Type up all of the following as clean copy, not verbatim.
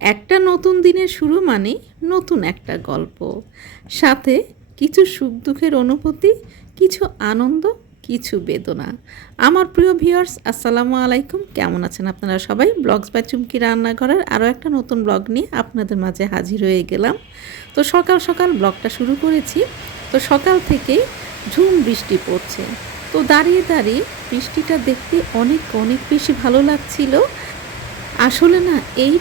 একটা নতুন দিনের শুরু মানে নতুন একটা গল্প, সাথে কিছু সুখ দুঃখের অনুভূতি, কিছু আনন্দ, কিছু বেদনা। আমার প্রিয় ভিউয়ার্স, আসসালামু আলাইকুম। কেমন আছেন আপনারা সবাই? ব্লগস বাই চুমকি রান্নাঘরের আরও একটা নতুন ব্লগ নিয়ে আপনাদের মাঝে হাজির হয়ে গেলাম। তো সকাল সকাল ব্লগটা শুরু করেছি। তো সকাল থেকেই ঝুম বৃষ্টি পড়ছে। তো দাঁড়িয়ে দাঁড়িয়ে বৃষ্টিটা দেখতে অনেক অনেক বেশি ভালো লাগছিল। আসলে না এই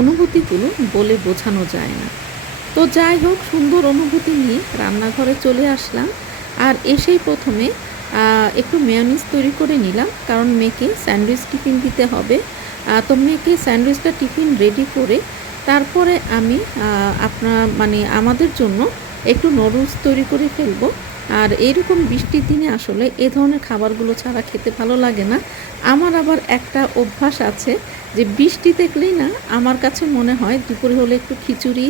অনুভূতিগুলো বলে বোঝানো যায় না। তো যাই হোক, সুন্দর অনুভূতি নিয়ে রান্নাঘরে চলে আসলাম। আর এসেই প্রথমে একটু মেয়োনিজ তৈরি করে নিলাম, কারণ মেয়েকে স্যান্ডউইচ টিফিন দিতে হবে। তো মেয়েকে স্যান্ডউইচটা টিফিন রেডি করে তারপরে আমি আমাদের জন্য একটু নুডলস তৈরি করে ফেলবো। আর এইরকম বৃষ্টির দিনে আসলে এ ধরনের খাবারগুলো ছাড়া খেতে ভালো লাগে না। আমার আবার একটা অভ্যাস আছে যে বৃষ্টি দেখলেই না আমার কাছে মনে হয় দুপুরে হলে একটু খিচুড়ি,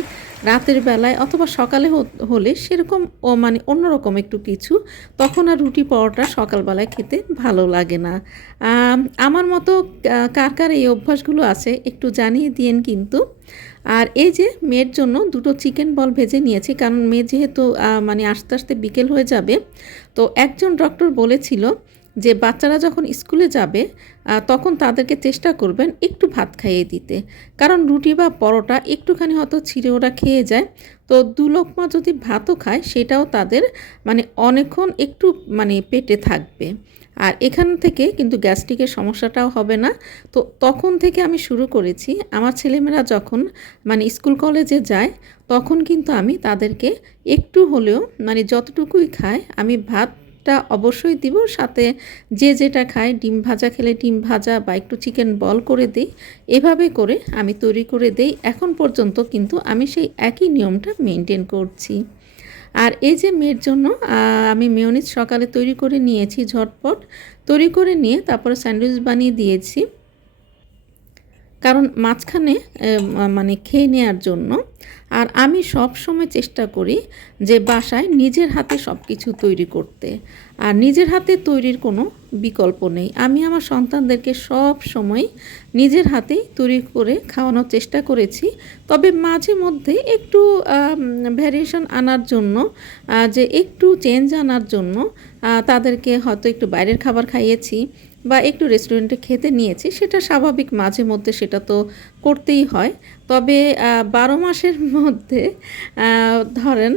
রাতের বেলায় অথবা সকালে হলে সেরকম অন্যরকম একটু কিছু, তখন আর রুটি পরোটা সকালবেলায় খেতে ভালো লাগে না। আমার মতো কার কার এই অভ্যাসগুলো আছে একটু জানিয়ে দিয়েন কিন্তু। আর এই যে মেয়ের জন্য দুটো চিকেন বল ভেজে নিয়েছি, কারণ মেয়ে যেহেতু আস্তে আস্তে বিকেল হয়ে যাবে। তো একজন ডক্টর বলেছিল যে বাচ্চারা যখন স্কুলে যাবে তখন তাদেরকে চেষ্টা করবেন একটু ভাত খাইয়ে দিতে, কারণ রুটি বা পরোটা একটুখানি হয়তো ছিঁড়ে ওরা খেয়ে যায়। তো দু লোকমা যদি ভাতও খায় সেটাও তাদের অনেকক্ষণ একটু পেটে থাকবে। আর এখান থেকে কিন্তু গ্যাস্ট্রিকের সমস্যাটাও হবে না। তো তখন থেকে আমি শুরু করেছি, আমার ছেলেমেয়েরা যখন স্কুল কলেজে যায় তখন কিন্তু আমি তাদেরকে একটু হলেও যতটুকুই খায় আমি ভাতটা অবশ্যই দিব, সাথে যে যেটা খায় ডিম ভাজা খেলে ডিম ভাজা বা একটু চিকেন বল করে দিই। এভাবে করে আমি তৈরি করে দেই। এখন পর্যন্ত কিন্তু আমি সেই একই নিয়মটা মেনটেন করছি। আর এই যে মেয়ের জন্য আমি মেয়োনিজ সকালে তৈরি করে নিয়েছি, ঝটপট তৈরি করে নিয়ে তারপরে স্যান্ডউইচ বানিয়ে দিয়েছি, কারণ মাঝখানে খেয়ে নেওয়ার জন্য। আর আমি সব সময় চেষ্টা করি যে বাসায় নিজের হাতে সব কিছু তৈরি করতে, আর নিজের হাতে তৈরির কোনো বিকল্প নেই। আমি আমার সন্তানদেরকে সব সময় নিজের হাতেই তৈরি করে খাওয়ানোর চেষ্টা করেছি। তবে মাঝে মধ্যে একটু ভ্যারিয়েশন আনার জন্য, যে একটু চেঞ্জ আনার জন্য তাদেরকে হয়তো একটু বাইরের খাবার খাইয়েছি বা একটু রেস্টুরেন্টে খেতে নিয়েছি, সেটা স্বাভাবিক, মাঝে মধ্যে সেটা তো করতেই হয়। তবে 12 মাসের মধ্যে ধরেন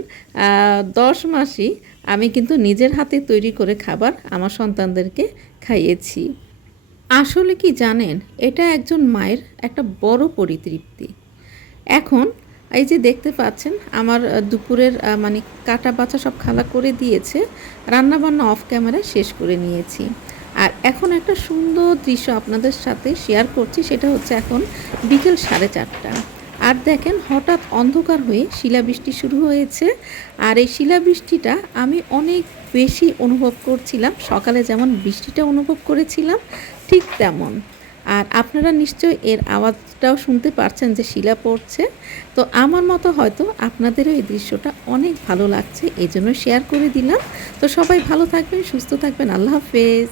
10 মাসই আমি কিন্তু নিজের হাতে তৈরি করে খাবার আমার সন্তানদেরকে খাইয়েছি। আসলে কি জানেন, এটা একজন মায়ের একটা বড় পরিতৃপ্তি। এখন এই যে দেখতে পাচ্ছেন আমার দুপুরের কাটা বাছা সব খালা করে দিয়েছে, রান্নাবান্না অফ ক্যামেরায় শেষ করে নিয়েছি। আর এখন একটা সুন্দর দৃশ্য আপনাদের সাথে শেয়ার করছি, সেটা হচ্ছে এখন বিকেল 4:30। আর দেখেন হঠাৎ অন্ধকার হয়ে শিলাবৃষ্টি শুরু হয়েছে। আর এই শিলাবৃষ্টিটা আমি অনেক বেশি অনুভব করছিলাম, সকালে যেমন বৃষ্টিটা অনুভব করেছিলাম ঠিক তেমন। আর আপনারা নিশ্চয়ই এর আওয়াজটাও শুনতে পারছেন যে শিলা পড়ছে। তো আমার মতো হয়তো আপনাদেরও এই দৃশ্যটা অনেক ভালো লাগছে, এই জন্য শেয়ার করে দিলাম। তো সবাই ভালো থাকবেন, সুস্থ থাকবেন। আল্লাহ হাফেজ।